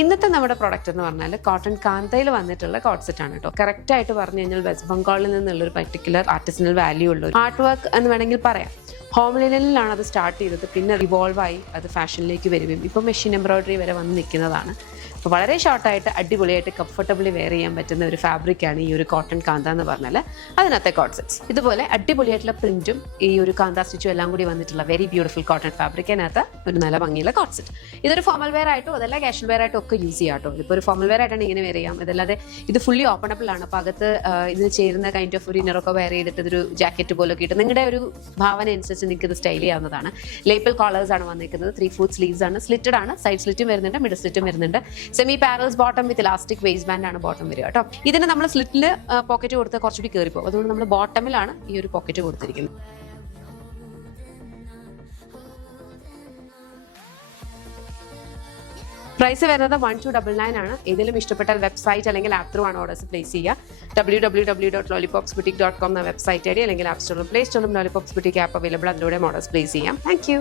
ഇന്നത്തെ നമ്മുടെ പ്രൊഡക്റ്റ് എന്ന് പറഞ്ഞാൽ കോട്ടൺ കാന്തയിൽ വന്നിട്ടുള്ള കോട്ട് സെറ്റ് ആണ് കേട്ടോ. കറക്റ്റ് ആയിട്ട് പറഞ്ഞു കഴിഞ്ഞാൽ വെസ്റ്റ് ബംഗാളിൽ നിന്നുള്ള ഒരു പർട്ടിക്കുലർ ആർട്ടിസണൽ വാല്യൂ ഉള്ള ഒരു ആർട്ട് വർക്ക് എന്ന് വേണമെങ്കിൽ പറയാം. ഹോം ലിനനിലാണ് അത് സ്റ്റാർട്ട് ചെയ്തത്, പിന്നെ റിവോൾവ് ആയി അത് ഫാഷനിലേക്ക് വരികയും ഇപ്പോൾ മെഷീൻ എംബ്രോയിഡറി വരെ വന്ന് നിൽക്കുന്നതാണ്. അപ്പോൾ വളരെ ഷോർട്ടായിട്ട് അടിപൊളിയായിട്ട് കംഫർട്ടബിളി വെയർ ചെയ്യാൻ പറ്റുന്ന ഒരു ഫാബ്രിക്കാണ് ഈ ഒരു കോട്ടൺ കാന്ത എന്ന് പറഞ്ഞാൽ അതിനകത്തെ കോട്ട് സെറ്റ്സ്. ഇതുപോലെ അടിപൊളിയായിട്ടുള്ള പ്രിന്റും ഈ ഒരു കാന്ത സ്റ്റിച്ചും എല്ലാം കൂടി വന്നിട്ടുള്ള വെരി ബ്യൂട്ടിഫുൾ കോട്ടൺ ഫാബ്രിക്കിനകത്ത് ഒരു നല്ല ഭംഗിയുള്ള കോട്ട് സെറ്റ്. ഇതൊരു ഫോമൽ വെയർ ആയിട്ടോ അതല്ല കാഷ്വൽ വെയർ ആയിട്ടോ ഒക്കെ യൂസ് ചെയ്യാം കേട്ടോ. ഇതിപ്പോൾ ഒരു ഫോമൽ വെയർ ആയിട്ടാണ് ഇങ്ങനെ വെയർ ചെയ്യാം. അതല്ലാതെ ഇത് ഫുള്ളി ഓപ്പണബിൾ ആണ്. അപ്പോൾ അകത്ത് ഇതിന് ചേരുന്ന കൈൻഡ് ഓഫ് ഒരു ഇന്നറൊക്കെ വെയർ ചെയ്തിട്ട് ഇതൊരു ജാക്കറ്റ് പോലൊക്കെ ഇട്ട് നിങ്ങളുടെ ഒരു ഭാവന അനുസരിച്ച് നിങ്ങൾക്ക് ഇത് സ്റ്റൈൽ ചെയ്യാവുന്നതാണ്. ലേപ്പിൾ കോളേഴ്സ് ആണ് വന്നിരിക്കുന്നത്. 3/4 സ്ലീവ്സ് ആണ്. സ്ലിറ്റഡ് ആണ്. സൈഡ് സ്ലിറ്റും വരുന്നുണ്ട്, മിഡിൽ സ്ലിറ്റും വരുന്നുണ്ട്. സെമി പാരൽസ് ബോട്ടം വിത്ത് ഇലാസ്റ്റിക് വേസ്റ്റ് ബാൻഡ് ആണ് ബോട്ടം വരിക കേട്ടോ. ഇതിന് നമ്മൾ സ്ലിറ്റിൽ പോക്കറ്റ് കൊടുത്ത് കുറച്ചുകൂടി കയറിപ്പോകും. അതുകൊണ്ട് നമ്മൾ ബോട്ടമിലാണ് ഈ ഒരു പോക്കറ്റ് കൊടുത്തിരിക്കുന്നത്. പ്രൈസ് വരുന്നത് 1299 ആണ്. ഏതെങ്കിലും ഇഷ്ടപ്പെട്ടാൽ വെബ്സൈറ്റ് അല്ലെങ്കിൽ ആപ്പ് ത്രൂ ആണ് ഓർഡേഴ്സ് പ്ലേസ് ചെയ്യുക. www.lollipopsboutique.com എന്ന വെബ്സൈറ്റ് ഐഡി അല്ലെങ്കിൽ ആപ്പ് സ്റ്റോറിലും പ്ലേ സ്റ്റോറിലും ലോലിപോപ്സ് ബുട്ടീക്ക് ആപ്പ് അവൈലബിൾ. അതിലൂടെ ഓർഡേഴ്സ് പ്ലേസ് ചെയ്യാം. Thank U.